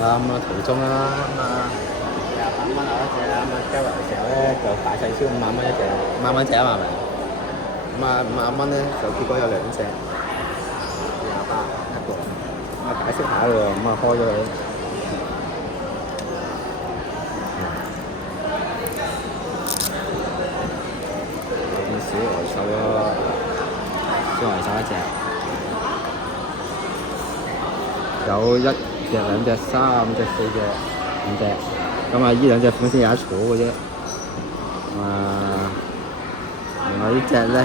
咁啊途中啦，咁啊28蚊有一隻，咁啊交流嘅時候咧就大細超5萬蚊一隻，5萬蚊隻啊嘛係咪？咁啊5萬蚊咧就結果有2隻，28一個，咁啊解釋下喎，咁啊開咗佢。小來獸咯，小來獸一隻，有1隻、2隻、3隻、4隻、5隻，咁啊依2隻款先有得坐嘅啫。另外呢隻咧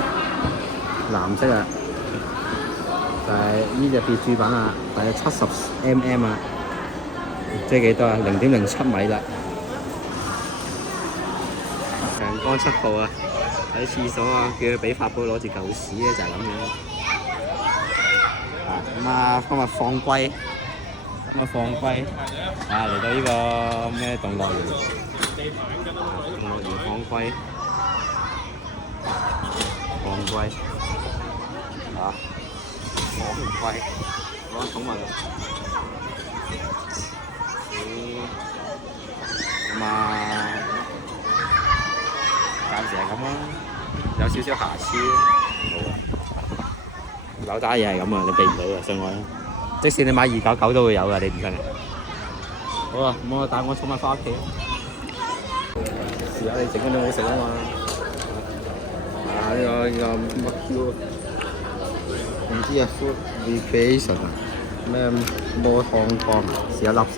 藍色啊，就係呢隻別注版啊，大約70mm啊，即係幾多啊？0.07米啦，長江7號啊！喺廁所啊，叫佢俾法寶攞住舊屎咧，就係咁樣。咁啊，今日放龜，嚟到呢個咩動樂園？動樂園放龜，放龜，攞寵物啊！咁啊，暫時係咁啦。有少少瑕疵，冇啊！扭打嘢係咁啊，你避唔到啊，上海。即使你買299都會有噶，你唔信？好啊，咁我帶我寵物翻屋企。試下你整嗰啲好食啊嘛！呢個乜 Q？唔知啊 ，Food Recreation 啊，咩魔湯湯啊？試一粒先。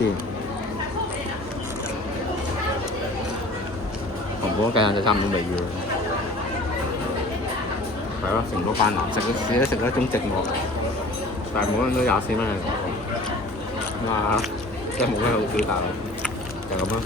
同普通雞眼就差唔多味嘅。係咯，成個扮藍色嘅，食咗一種寂寞，但係冇人都24蚊嚟講，咁啊，即係冇咩好表達咯，就咁啦。